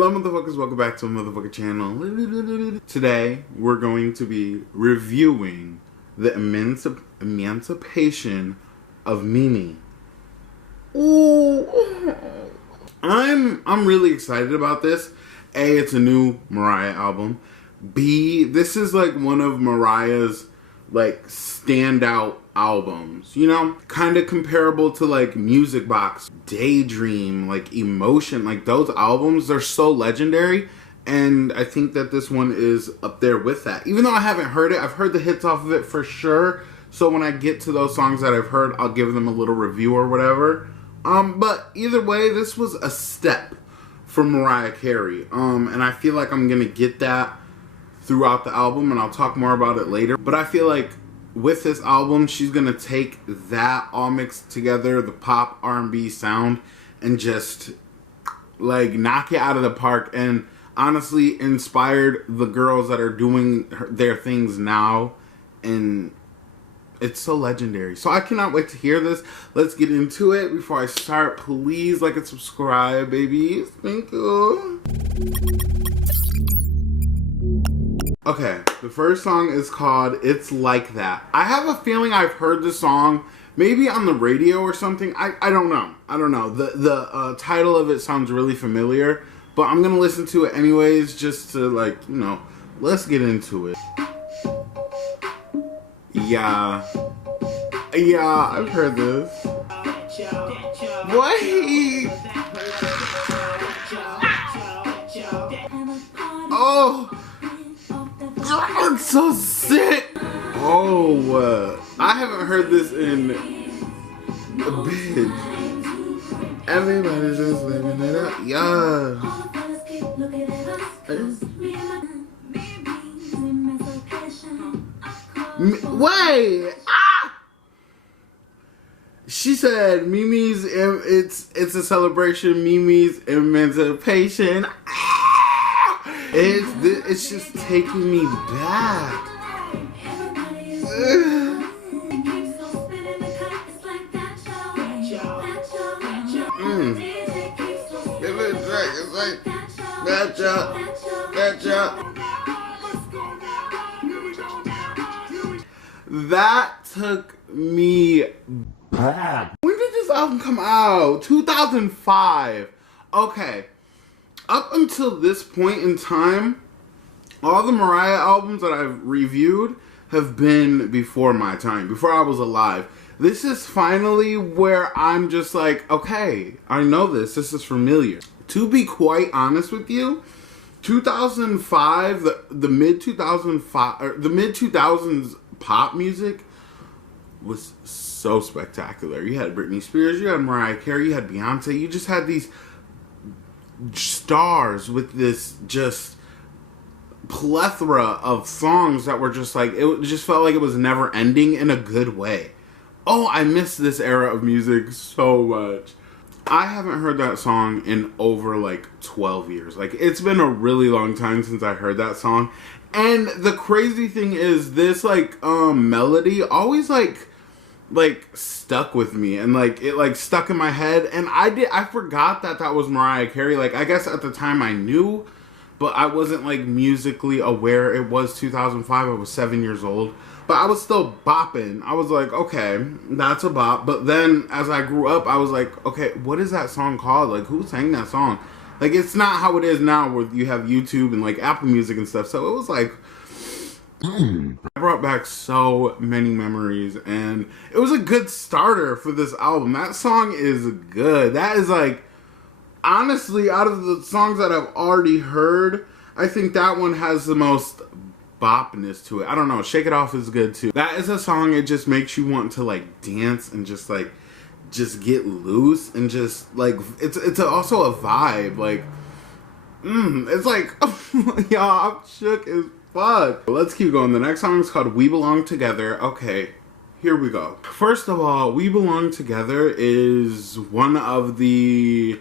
Hello motherfuckers, welcome back to my motherfucking channel. Today, we're going to be reviewing the emancipation of Mimi. Ooh. I'm really excited about this. A, it's a new Mariah album. B, this is like one of Mariah's like standout albums, you know, kind of comparable to like Music Box, Daydream, like Emotion. Like those albums, they're so legendary, and I think that this one is up there with that. Even though I haven't heard it, I've heard the hits off of it for sure, so when I get to those songs that I've heard, I'll give them a little review or whatever. But either way, this was a step for Mariah Carey, and I feel like I'm gonna get that throughout the album, and I'll talk more about it later. But I feel like with this album, she's gonna take that all mixed together, the pop R&B sound, and just like knock it out of the park, and honestly inspired the girls that are doing their things now, and it's so legendary. So I cannot wait to hear this. Let's get into it. Before I start, please like and subscribe, babies. Thank you. Okay, the first song is called It's Like That. I have a feeling I've heard this song maybe on the radio or something. I don't know. I don't know. The title of it sounds really familiar, but I'm going to listen to it anyways just to, like, you know, let's get into it. Yeah, I've heard this. Wait! Oh! It's so sick! Oh, I haven't heard this in a bit. Everybody's just living it up. Yeah. Wait! Ah! She said Mimi's, it's a celebration, Mimi's emancipation. It's just taking me back. It's like that took me back. When did this album come out? 2005. Okay. Up until this point in time, all the Mariah albums that I've reviewed have been before my time, before I was alive. This is finally where I'm just like, okay, I know this. This is familiar. To be quite honest with you, 2005, the mid 2000s pop music was so spectacular. You had Britney Spears, you had Mariah Carey, you had Beyonce. You just had these stars with this just plethora of songs that were just like, it just felt like it was never ending in a good way. Oh, I miss this era of music so much. I haven't heard that song in over like 12 years. Like, it's been a really long time since I heard that song. And the crazy thing is, this like melody always like stuck with me, and like it like stuck in my head, and I forgot that was Mariah Carey. Like, I guess at the time I knew, but I wasn't like musically aware. It was 2005. I was 7 years old, but I was still bopping. I was like, okay, that's a bop. But then as I grew up, I was like, okay, what is that song called? Like, who sang that song? Like, it's not how it is now where you have YouTube and like Apple Music and stuff. So it was like, I brought back so many memories, and it was a good starter for this album. That song is good. That is like, honestly, out of the songs that I've already heard, I think that one has the most bopness to it. I don't know. Shake It Off is good too. That is a song, it just makes you want to like dance and just like get loose, and just like it's also a vibe. Like it's like y'all, I'm shook as fuck. Let's keep going. The next song is called We Belong Together. Okay, here we go. First of all, We Belong Together is one of the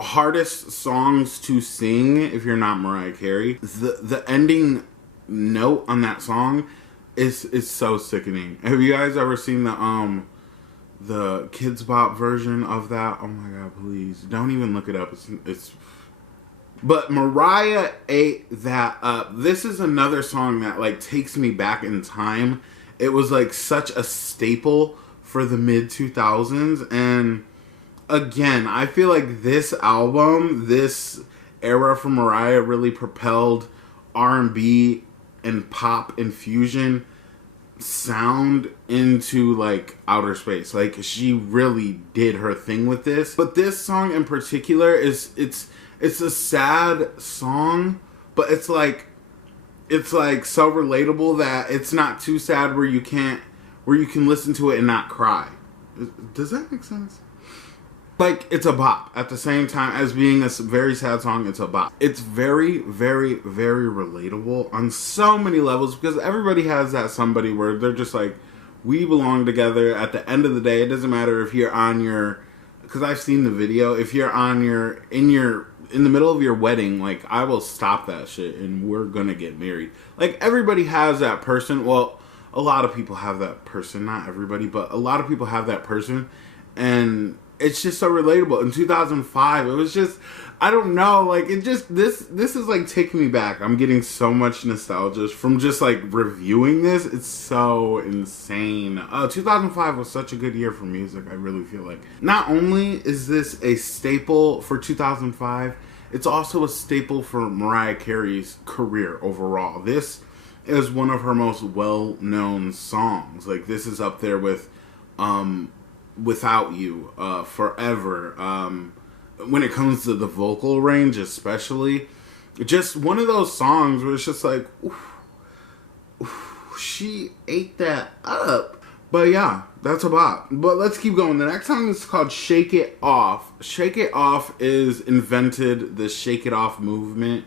hardest songs to sing if you're not Mariah Carey. The ending note on that song is so sickening. Have you guys ever seen the Kids Bop version of that? Oh my god, please don't even look it up. It's But Mariah ate that up. This is another song that like takes me back in time. It was like such a staple for the mid 2000s, and again, I feel like this album, this era for Mariah really propelled R&B and pop infusion sound into like outer space. Like she really did her thing with this. But this song in particular is it's a sad song, but it's like so relatable that it's not too sad where you can listen to it and not cry. Does that make sense? Like, it's a bop. At the same time as being a very sad song, it's a bop. It's very, very, very relatable on so many levels because everybody has that somebody where they're just like, we belong together. At the end of the day, it doesn't matter if you're on your, because I've seen the video, if you're on in the middle of your wedding, like, I will stop that shit and we're gonna get married. Like, everybody has that person. Well, a lot of people have that person. Not everybody, but a lot of people have that person. And it's just so relatable. In 2005, it was just, I don't know, like, it just, this is like taking me back. I'm getting so much nostalgia from just like reviewing this. It's so insane. 2005 was such a good year for music, I really feel like. Not only is this a staple for 2005, it's also a staple for Mariah Carey's career overall. This is one of her most well-known songs. Like, this is up there with, Without You, Forever, when it comes to the vocal range especially. Just one of those songs where it's just like, oof, oof, she ate that up. But yeah, that's a bop. But let's keep going. The next song is called Shake It Off. Shake It Off invented the Shake It Off movement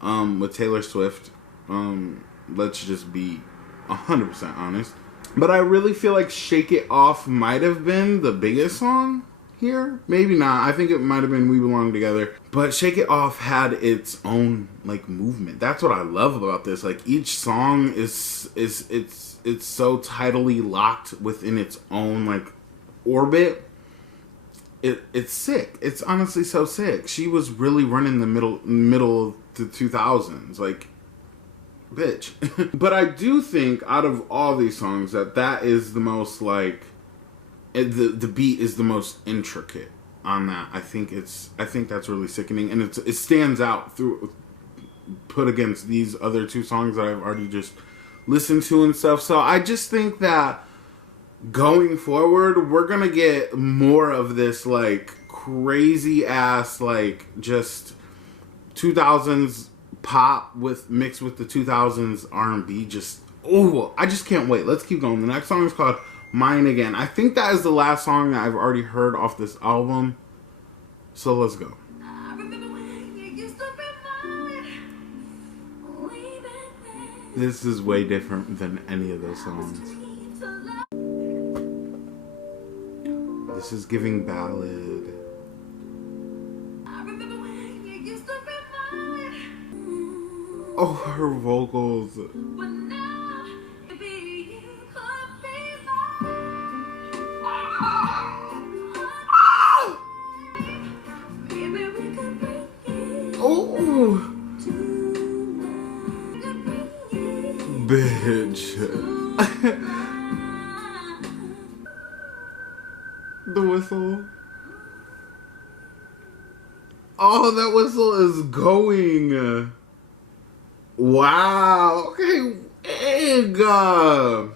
with Taylor Swift. Let's just be 100% honest. But I really feel like Shake It Off might have been the biggest song here. Maybe not. I think it might have been We Belong Together. But Shake It Off had its own, like, movement. That's what I love about this. Like, each song is so tidally locked within its own, like, orbit. It's sick. It's honestly so sick. She was really running the middle of the 2000s. Like, bitch. But I do think out of all these songs that is the most like the beat is the most intricate on that. I think that's really sickening, and it stands out through put against these other two songs that I've already just listened to and stuff. So I just think that going forward we're gonna get more of this like crazy ass like just 2000s pop mixed with the 2000s R&B. Just, oh, I just can't wait. Let's keep going. The next song is called Mine Again. I think that is the last song that I've already heard off this album. So let's go. This is way different than any of those songs. This is giving ballad. Oh, her vocals. Oh, bitch. The whistle. Oh, that whistle is going. Wow. Okay. Egg. I'm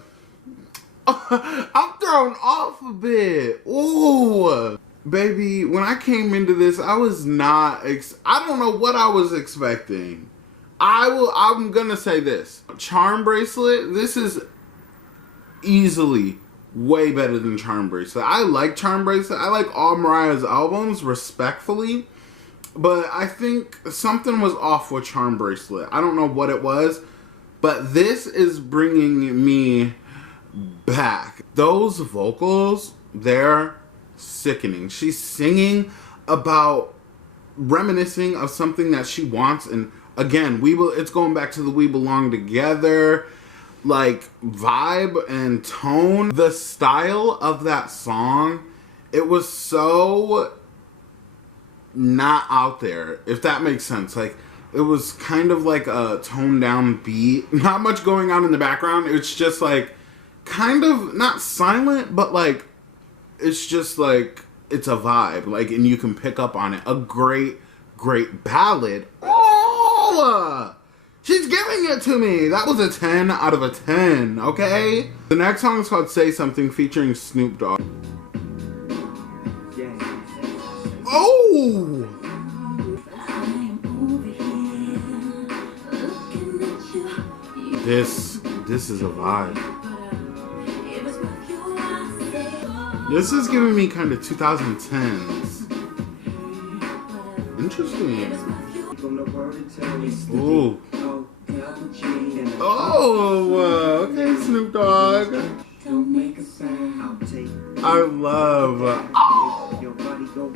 thrown off a bit. Ooh. Baby, when I came into this, I was not... I don't know what I was expecting. I'm gonna say this. Charm Bracelet, this is easily way better than Charm Bracelet. I like Charm Bracelet. I like all Mariah's albums, respectfully. But I think something was off with Charm Bracelet. I don't know what it was, but this is bringing me back. Those vocals, they're sickening. She's singing about reminiscing of something that she wants, and again, it's going back to the We Belong Together like vibe and tone. The style of that song, it was so not out there, if that makes sense. Like, it was kind of like a toned down beat. Not much going on in the background. It's just like, kind of, not silent, but like, it's just like, it's a vibe. Like, and you can pick up on it. A great, great ballad. Oh! She's giving it to me. That was a 10 out of a 10, okay? The next song is called Say Something, featuring Snoop Dogg. Oh! This is a vibe. This is giving me kind of 2010s. Interesting. Ooh. Oh, okay, Snoop Dogg. I love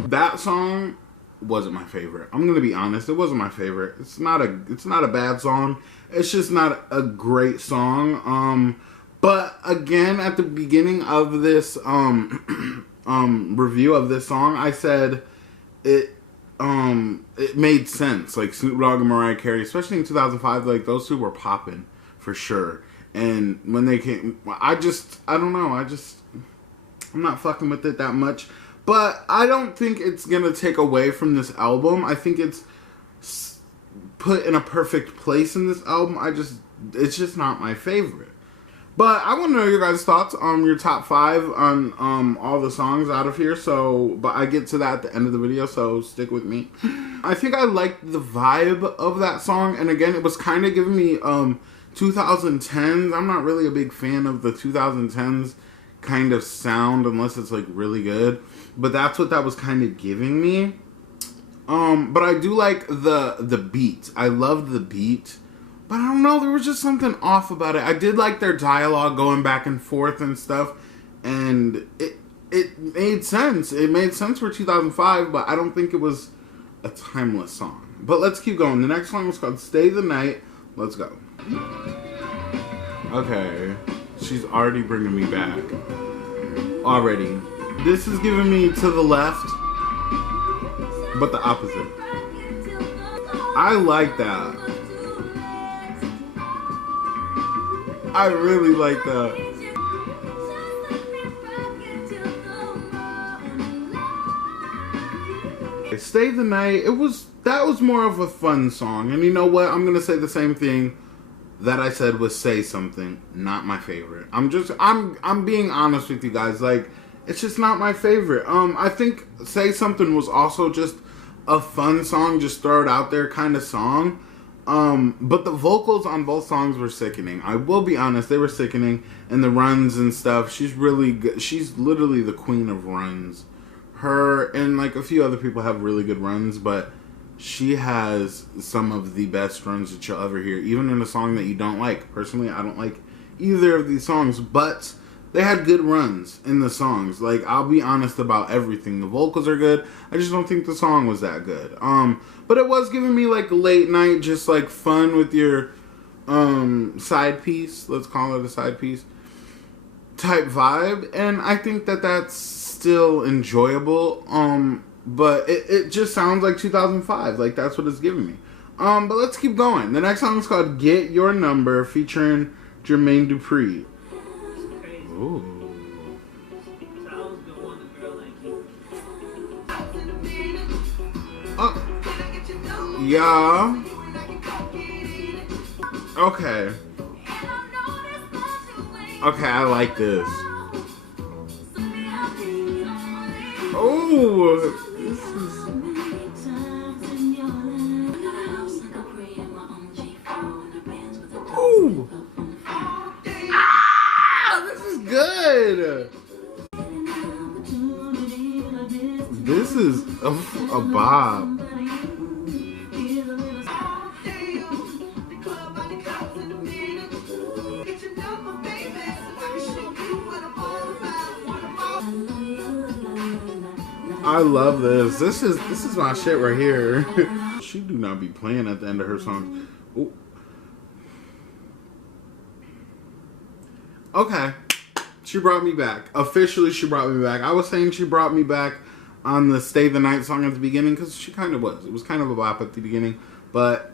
that song. Wasn't my favorite. I'm gonna be honest. It wasn't my favorite. It's not a bad song. It's just not a great song. But again, at the beginning of this review of this song, I said it made sense. Like, Snoop Dogg and Mariah Carey, especially in 2005, like, those two were popping for sure. And when they came, I don't know. I'm not fucking with it that much. But I don't think it's gonna take away from this album. I think it's put in a perfect place in this album. It's just not my favorite. But I want to know your guys' thoughts on your top 5 on all the songs out of here. But I get to that at the end of the video, so stick with me. I think I liked the vibe of that song, and again, it was kind of giving me 2010s. I'm not really a big fan of the 2010s kind of sound unless it's like really good. But that's what that was kind of giving me. But I do like the beat. I loved the beat. But I don't know, there was just something off about it. I did like their dialogue going back and forth and stuff. And it made sense. It made sense for 2005, but I don't think it was a timeless song. But let's keep going. The next song is called Stay the Night. Let's go. Okay. She's already bringing me back. Already. This is giving me To the Left, but the opposite. I like that. I really like that. Stay the Night, that was more of a fun song. And you know what? I'm gonna say the same thing that I said with Say Something. Not my favorite. I'm being honest with you guys. Like, it's just not my favorite. I think Say Something was also just a fun song, just throw it out there kind of song. But the vocals on both songs were sickening. I will be honest, they were sickening. And the runs and stuff, she's really good. She's literally the queen of runs. Her and like a few other people have really good runs, but she has some of the best runs that you'll ever hear, even in a song that you don't like. Personally, I don't like either of these songs, but they had good runs in the songs. Like, I'll be honest about everything. The vocals are good. I just don't think the song was that good. But it was giving me like late night, just like fun with your side piece. Let's call it a side piece type vibe. And I think that that's still enjoyable. But it just sounds like 2005. Like, that's what it's giving me. But let's keep going. The next song is called Get Your Number, featuring Jermaine Dupri. Ooh. Yeah. Okay. Okay, I like this. Oh, this is... Oh. Ah, this is good. This is a bop. I love this. This is my shit right here. She do not be playing at the end of her songs. Ooh. Okay. She brought me back. Officially, she brought me back. I was saying she brought me back on the Stay the Night song at the beginning, because she kind of was. It was kind of a bop at the beginning, but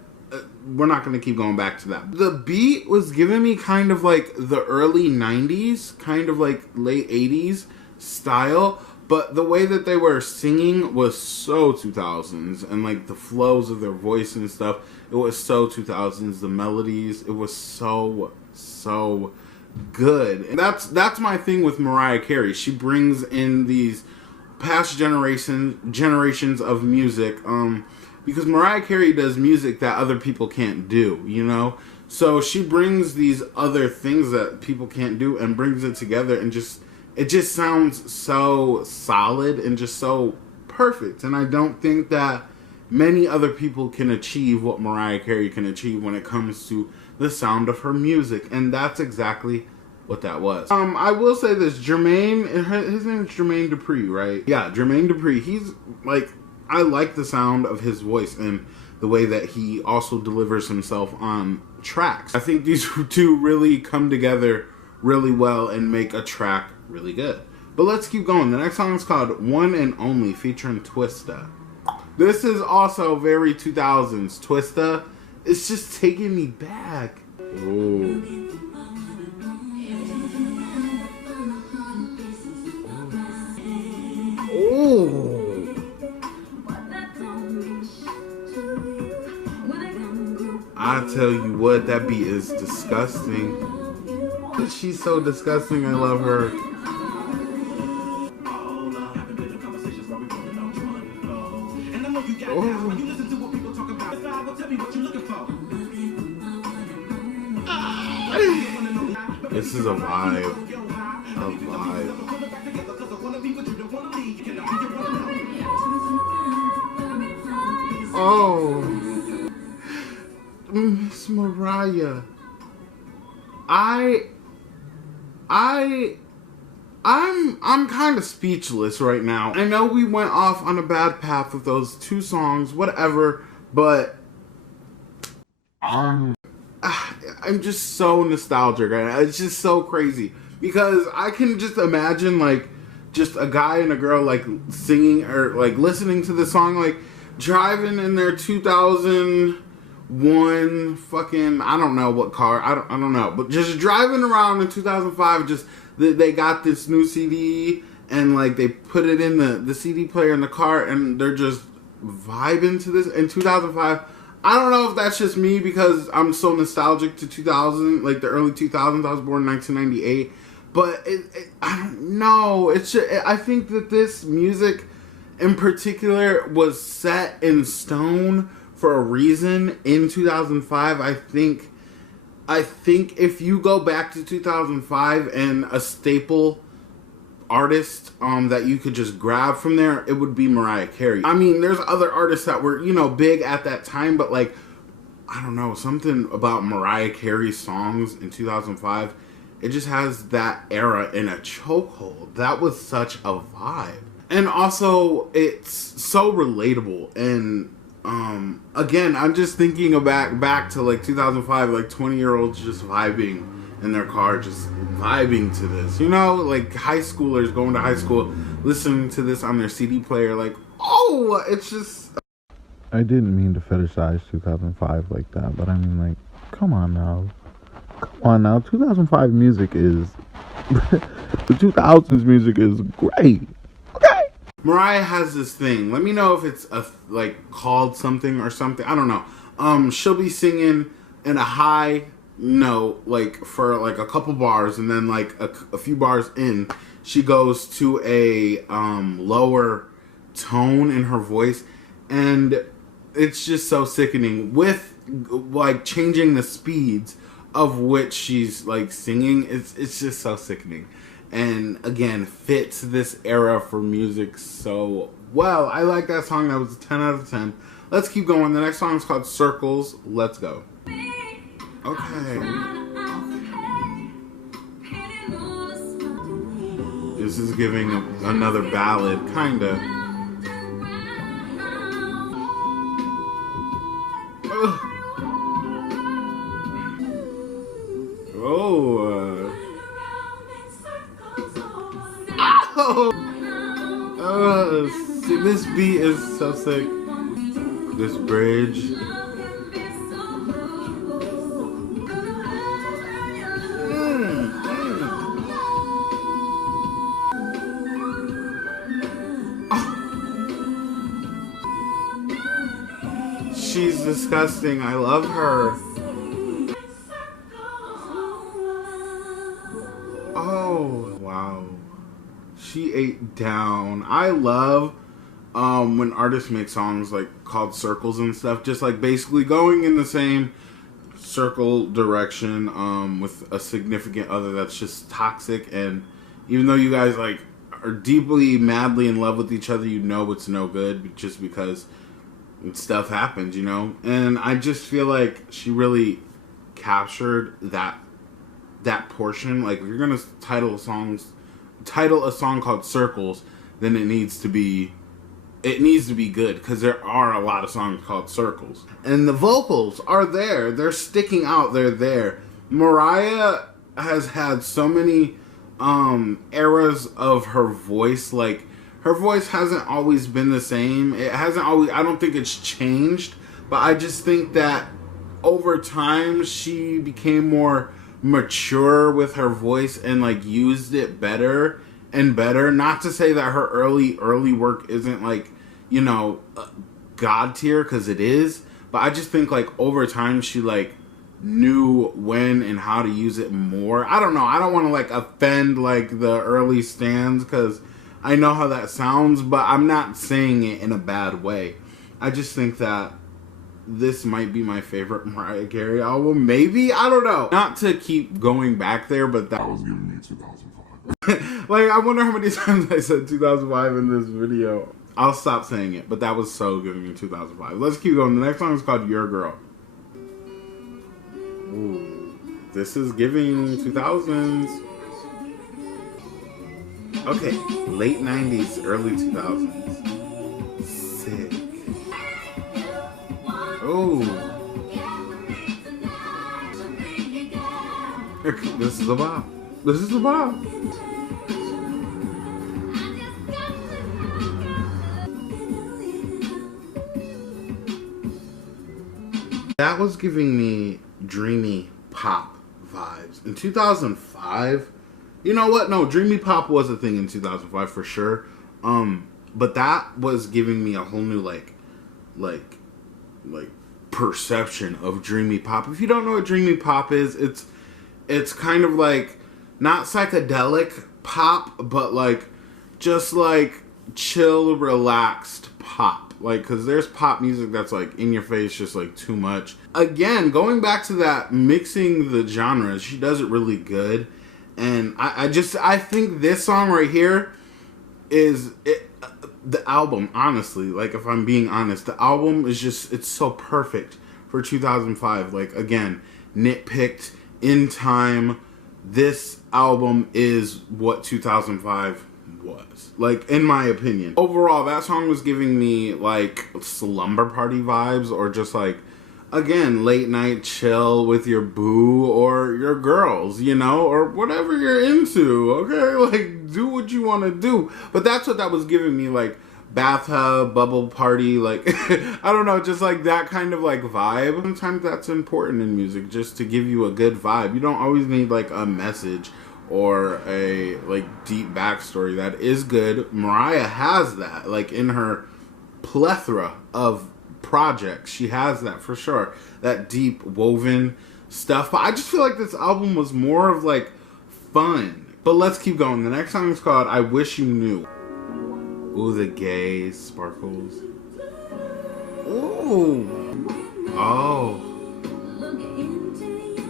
we're not going to keep going back to that. The beat was giving me kind of like the early 90s, kind of like late 80s style, but the way that they were singing was so 2000s, and like the flows of their voice and stuff, it was so 2000s. The melodies, it was so good. And that's my thing with Mariah Carey. She brings in these past generations of music, because Mariah Carey does music that other people can't do, you know? So she brings these other things that people can't do and brings it together, and it just sounds so solid and just so perfect. And I don't think that many other people can achieve what Mariah Carey can achieve when it comes to the sound of her music. And that's exactly what that was. I will say this, Jermaine, his name is Jermaine Dupri, right? Yeah, Jermaine Dupri. He's like, I like the sound of his voice and the way that he also delivers himself on tracks. I think these two really come together really well and make a track really good. But let's keep going. The next song is called One and Only, featuring Twista. This is also very 2000s. Twista, it's just taking me back. Ooh. Ooh. I tell you what, that beat is disgusting. She's so disgusting. I love her. Oh. This is a vibe. A vibe. Oh, Miss Mariah. I'm kind of speechless right now. I know we went off on a bad path with those two songs, whatever, but I'm just so nostalgic right now. It's just so crazy because I can just imagine like just a guy and a girl like singing or like listening to the song, like driving in their 2001 fucking, I don't know what car, I don't know, but just driving around in 2005, just they got this new CD and like they put it in the CD player in the car and they're just vibing to this in 2005. I don't know if that's just me because I'm so nostalgic to 2000, like the early 2000s. I was born in 1998, but I don't know. It's just, I think that this music in particular was set in stone for a reason in 2005. I think if you go back to 2005 and a staple artist that you could just grab from there, it would be Mariah Carey. I mean, there's other artists that were, you know, big at that time, but like, I don't know, something about Mariah Carey's songs in 2005, it just has that era in a chokehold. That was such a vibe. And also, it's so relatable. And again, I'm just thinking back to like 2005, like 20-year-olds just vibing in their car, just vibing to this. You know, like high schoolers going to high school, listening to this on their CD player, like, oh, it's just... I didn't mean to fetishize 2005 like that, but I mean, like, come on now. Come on now. 2005 music is... the 2000s music is great. Okay? Mariah has this thing. Let me know if it's like called something or something. I don't know. She'll be singing in a high note, like for like a couple bars, and then like a few bars in, she goes to a lower tone in her voice, and it's just so sickening with like changing the speeds of which she's like singing. It's just so sickening. And again, fits this era for music so well. I like that song. That was a 10 out of 10. Let's keep going. The next song is called Circles. Let's go. Okay. This is giving another ballad, kinda. See, this beat is so sick. This bridge. She's disgusting. I love her. Oh, wow. She ate down. I love when artists make songs like called circles and stuff, just like basically going in the same circle direction with a significant other that's just toxic, and even though you guys like are deeply madly in love with each other, you know it's no good just because stuff happens, you know. And I just feel like she really captured that portion. Like, if you're gonna title a song called Circles, then it needs to be good, because there are a lot of songs called Circles. And the vocals are there. They're sticking out. They're there. Mariah has had so many eras of her voice. Like, her voice hasn't always been the same. It hasn't always, I don't think it's changed, but I just think that over time she became more mature with her voice and like used it better and better. Not to say that her early work isn't like, you know, god tier, because it is, but I just think like over time she like knew when and how to use it more. I don't know, I don't want to like offend like the early stands, because I know how that sounds, but I'm not saying it in a bad way. I just think that this might be my favorite Mariah Carey album. Maybe, I don't know. Not to keep going back there, but that was giving me 2005. Like, I wonder how many times I said 2005 in this video. I'll stop saying it, but that was so giving me 2005. Let's keep going. The next song is called Your Girl. Ooh, this is giving 2000s. Okay, late 90s, early 2000s. Sick. Oh. This is a bop. This is a bop. That was giving me dreamy pop vibes. In 2005, you know what? No, dreamy pop was a thing in 2005 for sure. But that was giving me a whole new like perception of dreamy pop. If you don't know what dreamy pop is, it's kind of like not psychedelic pop, but like just like chill, relaxed pop. Like, because there's pop music that's like in your face, just like too much. Again, going back to that mixing the genres, she does it really good. And I think this song right here is it, the album, honestly. Like, if I'm being honest, the album is just, it's so perfect for 2005. Like, again, nitpicked in time. This album is what 2005 was, like, in my opinion. Overall, that song was giving me like slumber party vibes, or just like, again, late night chill with your boo or your girls, you know, or whatever you're into. Okay, like, do what you want to do. But that's what that was giving me, like bathtub, bubble party, like I don't know, just like that kind of like vibe. Sometimes that's important in music, just to give you a good vibe. You don't always need like a message or a like deep backstory. That is good. Mariah has that, like, in her plethora of projects. She has that for sure, that deep woven stuff. But I just feel like this album was more of like fun. But let's keep going. The next song is called I Wish You Knew. Ooh, the gay sparkles. Ooh. Oh.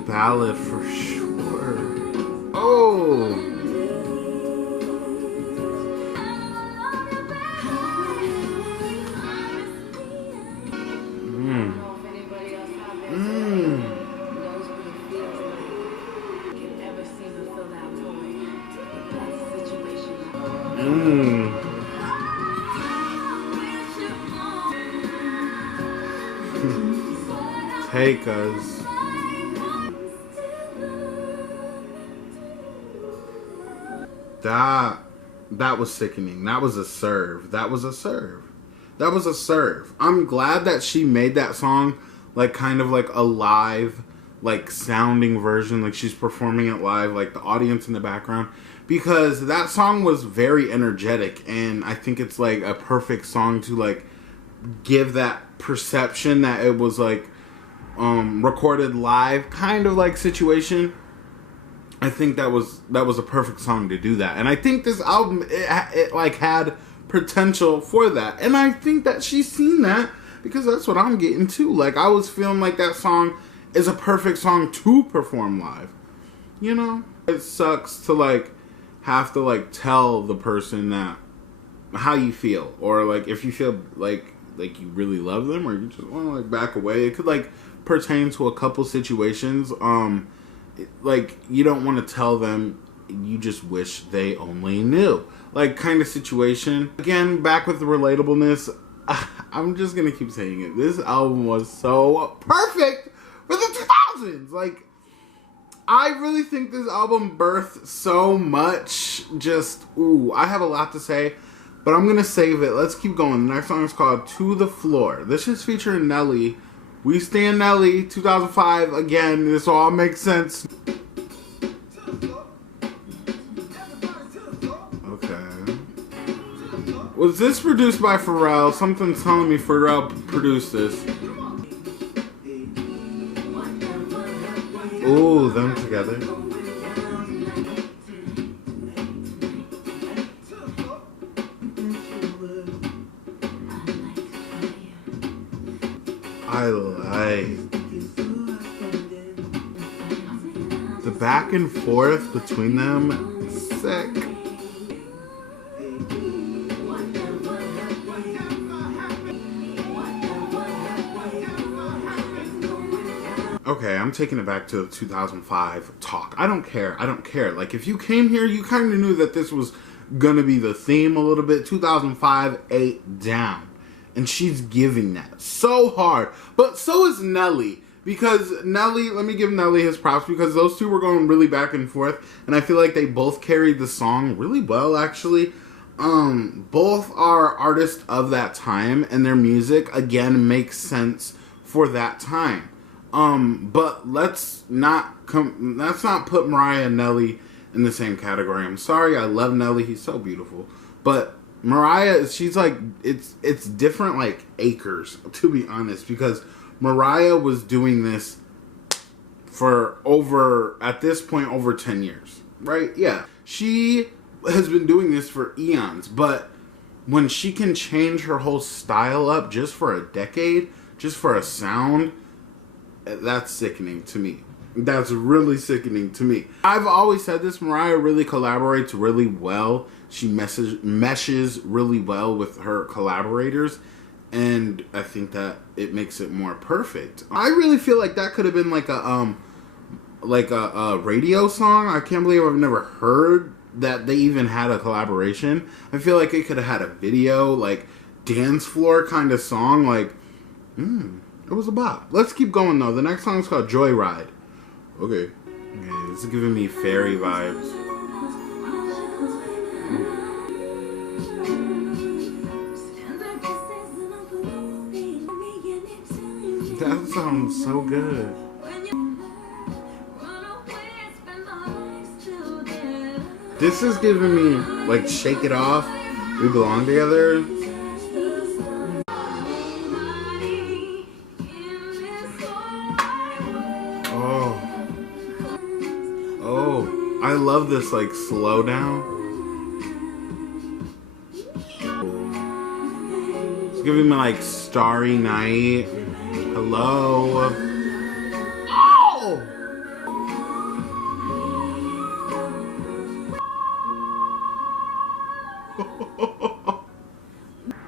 Ballad for sure. Oh. Mmm. Mmm. Mmm. Take us. That That was sickening. That was a serve. That was a serve. That was a serve. I'm glad that she made that song like kind of like a live, like sounding version, like she's performing it live, like the audience in the background, because that song was very energetic, and I think it's like a perfect song to like give that perception that it was like recorded live kind of like situation. I think that was a perfect song to do that, and I think this album it like had potential for that, and I think that she's seen that, because that's what I'm getting too. Like, I was feeling like that song is a perfect song to perform live. You know, it sucks to like have to like tell the person that how you feel, or like if you feel like you really love them, or you just want to like back away. It could like pertain to a couple situations. Like, you don't want to tell them, you just wish they only knew, like kind of situation. Again, back with the relatableness, I'm just gonna keep saying it, this album was so perfect for the 2000s. Like, I really think this album birthed so much. Just, ooh, I have a lot to say, but I'm gonna save it. Let's keep going. The next song is called To The Floor. This is featuring Nelly. We Stand Nelly, 2005. Again, this all makes sense. Okay. Was this produced by Pharrell? Something's telling me Pharrell produced this. Ooh, them together. I like the back and forth between them. Sick. Okay, I'm taking it back to the 2005 talk. I don't care. I don't care. Like, if you came here, you kind of knew that this was gonna be the theme a little bit. 2005, 8 down. And she's giving that so hard. But so is Nelly. Because Nelly, let me give Nelly his props, because those two were going really back and forth. And I feel like they both carried the song really well, actually. Both are artists of that time, and their music, again, makes sense for that time. But let's not put Mariah and Nelly in the same category. I'm sorry, I love Nelly. He's so beautiful. But Mariah, she's like, it's different like acres, to be honest, because Mariah was doing this for at this point, over 10 years, right? Yeah. She has been doing this for eons, but when she can change her whole style up just for a decade, just for a sound, that's sickening to me. That's really sickening to me. I've always said this, Mariah really collaborates really well. She meshes really well with her collaborators, and I think that it makes it more perfect. I really feel like that could have been like a radio song. I can't believe I've never heard that they even had a collaboration. I feel like it could have had a video, like dance floor kind of song. Like, it was a bop. Let's keep going though. The next song is called Joyride. Okay, this is giving me fairy vibes. That sounds so good. This is giving me like Shake It Off, We Belong Together. Oh, I love this like slow down. It's giving me like Starry Night. Hello. Oh!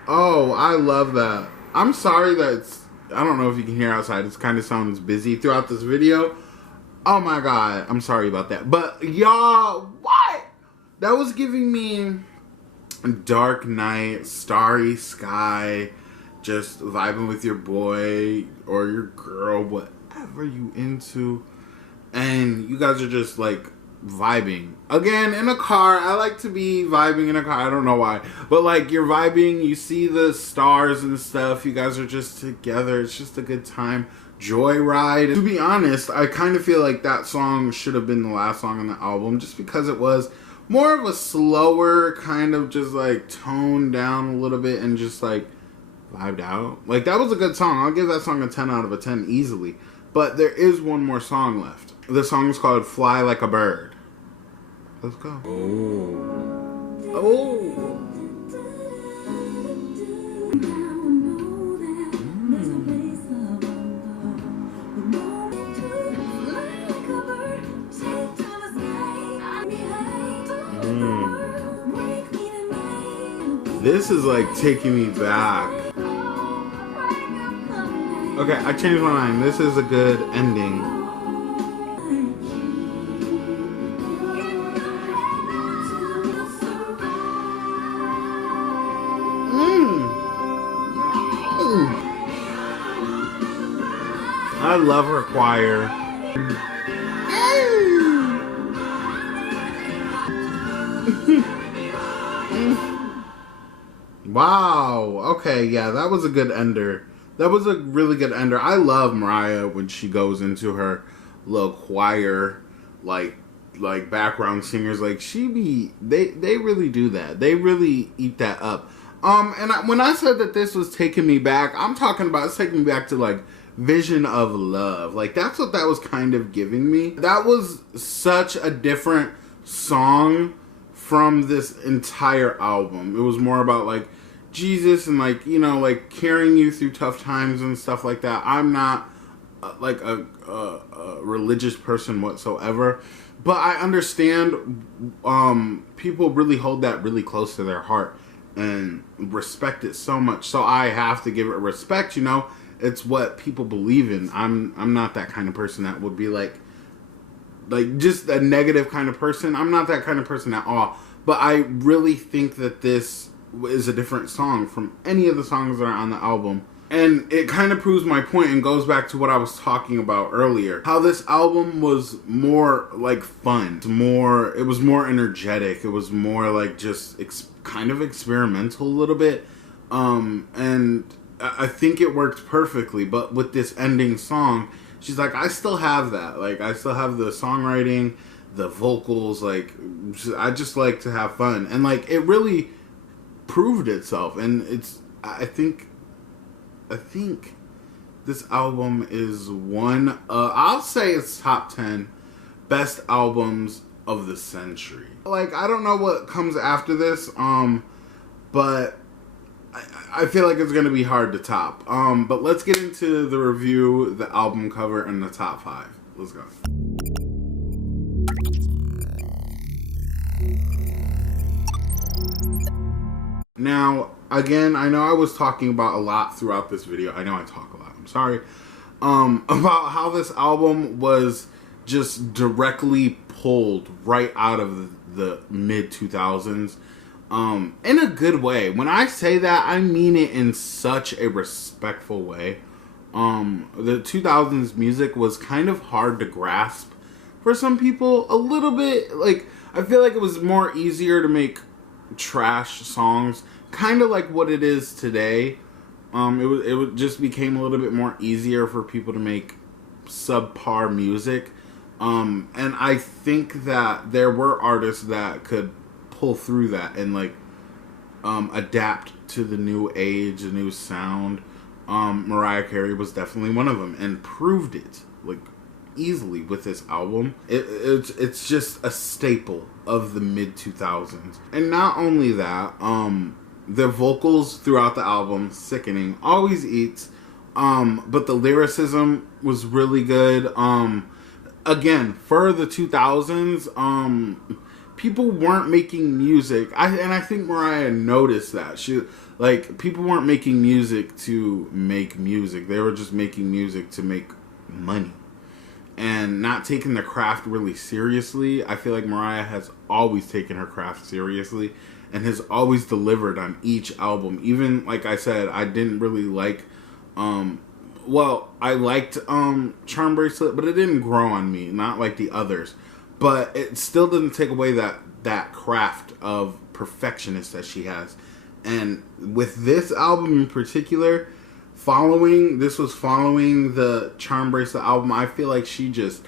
Oh, I love that. I'm sorry that it's, I don't know if you can hear outside. It kind of sounds busy throughout this video. Oh my god, I'm sorry about that. But y'all, what? That was giving me Dark Night, Starry Sky, just vibing with your boy or your girl, whatever you into. And you guys are just like vibing. Again, in a car. I like to be vibing in a car. I don't know why. But like, you're vibing, you see the stars and stuff. You guys are just together. It's just a good time. Joyride. To be honest, I kind of feel like that song should have been the last song on the album, just because it was more of a slower, kind of just like toned down a little bit and just like vibed out. Like, that was a good song. I'll give that song a 10 out of a 10 easily. But there is one more song left. The song is called Fly Like a Bird. Let's go. Oh. This is like taking me back. Okay, I changed my mind. This is a good ending. I love her choir. Wow. Okay, yeah, that was a good ender. That was a really good ender. I love Mariah when she goes into her little choir, like background singers. Like, they really do that. They really eat that up. When I said that this was taking me back, I'm talking about it's taking me back to like Vision of Love. Like, that's what that was kind of giving me. That was such a different song from this entire album. It was more about like Jesus and like, you know, like carrying you through tough times and stuff like that. I'm not like a religious person whatsoever, but I understand people really hold that really close to their heart and respect it so much. So I have to give it respect, you know. It's what people believe in. I'm not that kind of person that would be like just a negative kind of person. I'm not that kind of person at all. But I really think that this is a different song from any of the songs that are on the album. And it kind of proves my point and goes back to what I was talking about earlier. How this album was more like fun. It was more energetic. It was more like just kind of experimental a little bit. And I think it worked perfectly. But with this ending song, she's like, I still have that. Like, I still have the songwriting, the vocals. Like, I just like to have fun. And like, it really proved itself. And I think this album is I'll say it's top 10 best albums of the century. Like, I don't know what comes after this, but I feel like it's gonna be hard to top. But let's get into the review, the album cover, and the top 5. Let's go. Now, again, I know I was talking about a lot throughout this video. I know I talk a lot. I'm sorry. About how this album was just directly pulled right out of the mid-2000s. In a good way. When I say that, I mean it in such a respectful way. The 2000s music was kind of hard to grasp for some people. A little bit, like, I feel like it was more easier to make trash songs, kind of like what it is today. It just became a little bit more easier for people to make subpar music. And I think that there were artists that could pull through that and like adapt to the new age, the new sound. Mariah Carey was definitely one of them and proved it like easily with this album. It's just a staple of the mid 2000s. And not only that, the vocals throughout the album, sickening, always eats. But the lyricism was really good. Again, for the 2000s, people weren't making music. I think Mariah noticed that. People weren't making music to make music. They were just making music to make money. And not taking the craft really seriously. I feel like Mariah has always taken her craft seriously and has always delivered on each album. Even, like I said, I didn't really like, I liked Charm Bracelet, but it didn't grow on me, not like the others. but it still doesn't take away that craft of perfectionist that she has. And with this album in particular, following the Charm Bracelet album, I feel like she just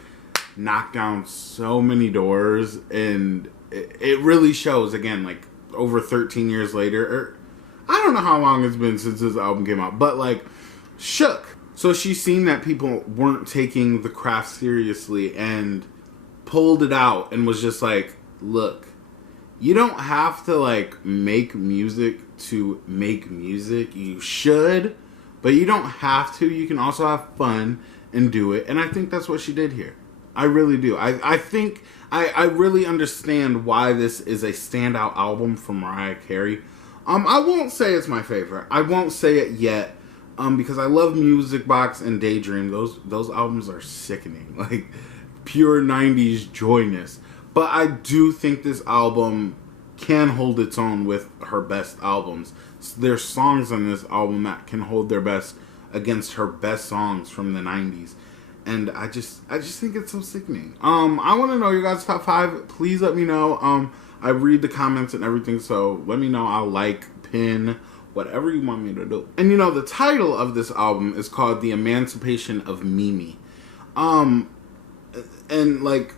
knocked down so many doors, and it really shows. Again, like over 13 years later, or I don't know how long it's been since this album came out, but like shook. So she's seen that people weren't taking the craft seriously and pulled it out and was just like, look, you don't have to like make music to make music. You should, but you don't have to. You can also have fun and do it. And I think that's what she did here. I really do. I think I really understand why this is a standout album from Mariah Carey. I won't say it's my favorite. I won't say it yet. Because I love Music Box and Daydream. Those albums are sickening. Like pure 90s joyness. But I do think this album can hold its own with her best albums. There's songs on this album that can hold their best against her best songs from the 90s. And I just think it's so sickening. I want to know your guys' top 5. Please let me know. I read the comments and everything, so let me know. I'll like, pin, whatever you want me to do. And you know, the title of this album is called The Emancipation of Mimi. And like,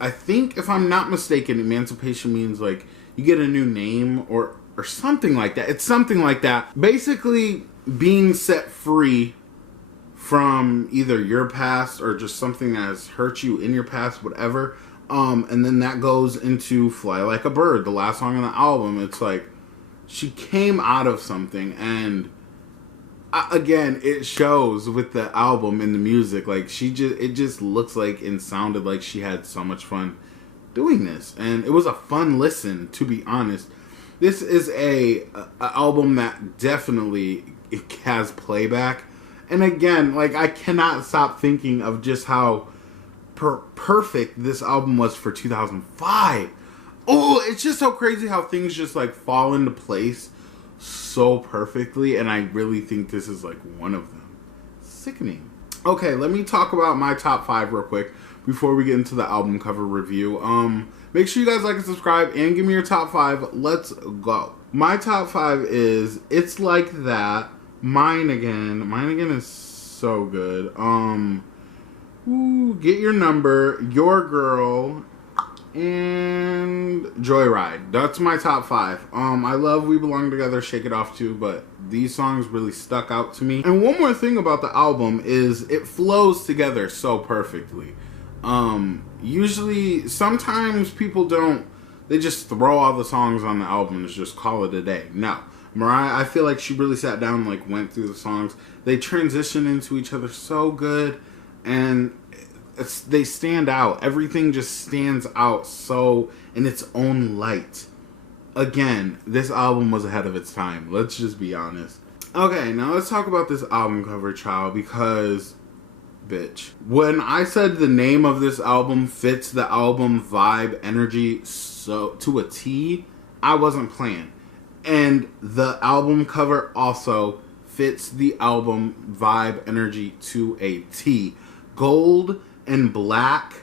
I think if I'm not mistaken, emancipation means like you get a new name or something like that. It's something like that. Basically being set free from either your past or just something that has hurt you in your past, whatever. And then that goes into Fly Like a Bird, the last song on the album. It's like she came out of something, and again, it shows with the album and the music. Like it just looks like and sounded like she had so much fun doing this, and it was a fun listen, to be honest. This is a album that definitely has playback. And again, like, I cannot stop thinking of just how perfect this album was for 2005. Oh, it's just so crazy how things just, like, fall into place so perfectly. And I really think this is, like, one of them. Sickening. Okay, let me talk about my top 5 real quick before we get into the album cover review. Make sure you guys like and subscribe and give me your top 5. Let's go. My top 5 is It's Like That, Mine Again. Mine Again is so good. Get Your Number, Your Girl, and Joyride. That's my top 5. I love We Belong Together, Shake It Off too, but these songs really stuck out to me. And one more thing about the album is it flows together so perfectly. Usually, sometimes people don't, they just throw all the songs on the album and just call it a day. No. Mariah, I feel like she really sat down and like went through the songs. They transition into each other so good, and they stand out. Everything just stands out so in its own light. Again, this album was ahead of its time. Let's just be honest. Okay, now let's talk about this album cover, child, because bitch. When I said the name of this album fits the album vibe, energy, so to a T, I wasn't playing. And the album cover also fits the album vibe, energy to a T. Gold and black,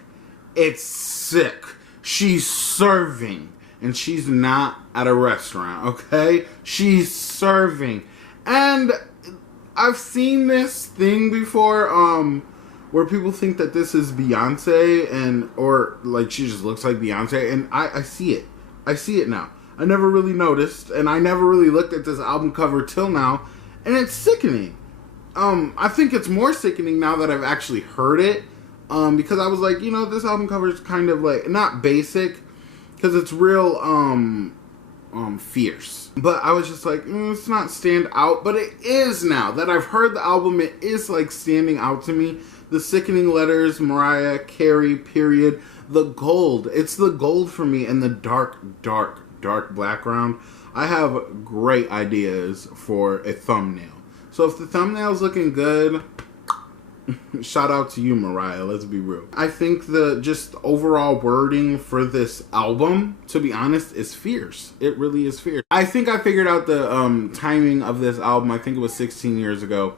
it's sick. She's serving, and she's not at a restaurant, okay? She's serving. And I've seen this thing before, where people think that this is Beyonce, or like she just looks like Beyonce, and I see it. I see it now. I never really noticed, and I never really looked at this album cover till now, and it's sickening. I think it's more sickening now that I've actually heard it, because I was like, you know, this album cover is kind of like, not basic, because it's real, fierce. But I was just like, it's not stand out, but it is now. That I've heard the album, it is like standing out to me. The sickening letters, Mariah Carey, period. The gold. It's the gold for me, and the dark background. I have great ideas for a thumbnail. So if the thumbnail's looking good, shout out to you, Mariah. Let's be real. I think the just overall wording for this album, to be honest, is fierce. It really is fierce. I think I figured out the timing of this album. I think it was 16 years ago.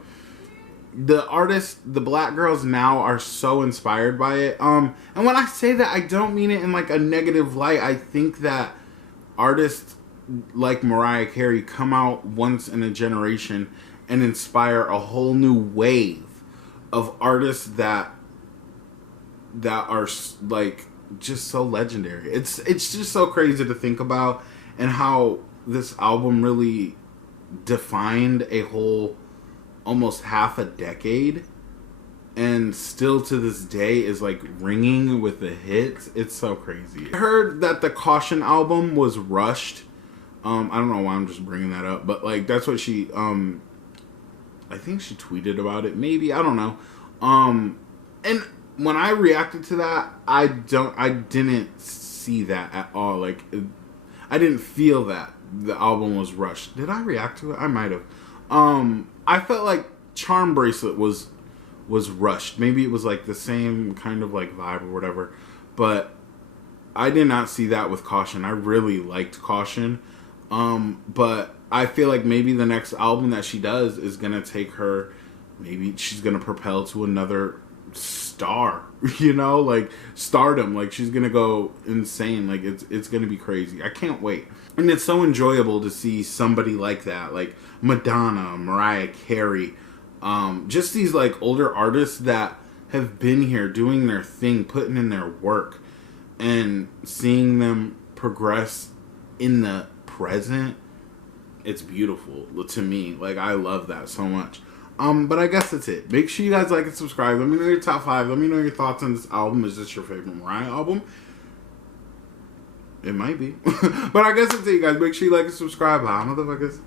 the artists, the black girls now are so inspired by it. And when I say that, I don't mean it in like a negative light. I think that artists like Mariah Carey come out once in a generation and inspire a whole new wave of artists that are like just so legendary. It's just so crazy to think about, and how this album really defined a whole almost half a decade, and still to this day is like ringing with the hits. It's so crazy. I heard that the Caution album was rushed. I don't know why I'm just bringing that up, but like that's what she I think she tweeted about it, maybe, I don't know. And when I reacted to that, I didn't see that at all. Like I didn't feel that the album was rushed. Did I react to it? I might have. I felt like Charm Bracelet was rushed. Maybe it was like the same kind of like vibe or whatever, but I did not see that with Caution. I really liked Caution, but I feel like maybe the next album that she does is gonna take her. Maybe she's gonna propel to another star, you know, like stardom. Like she's gonna go insane. Like it's gonna be crazy. I can't wait. And it's so enjoyable to see somebody like that, like Madonna, Mariah Carey, just these like older artists that have been here doing their thing, putting in their work, and seeing them progress in the present. It's beautiful to me. Like I love that so much. But I guess that's it. Make sure you guys like and subscribe. Let me know your top 5. Let me know your thoughts on this album. Is this your favorite Mariah album? It might be. But I guess that's it, you guys. Make sure you like and subscribe. Bye, motherfuckers.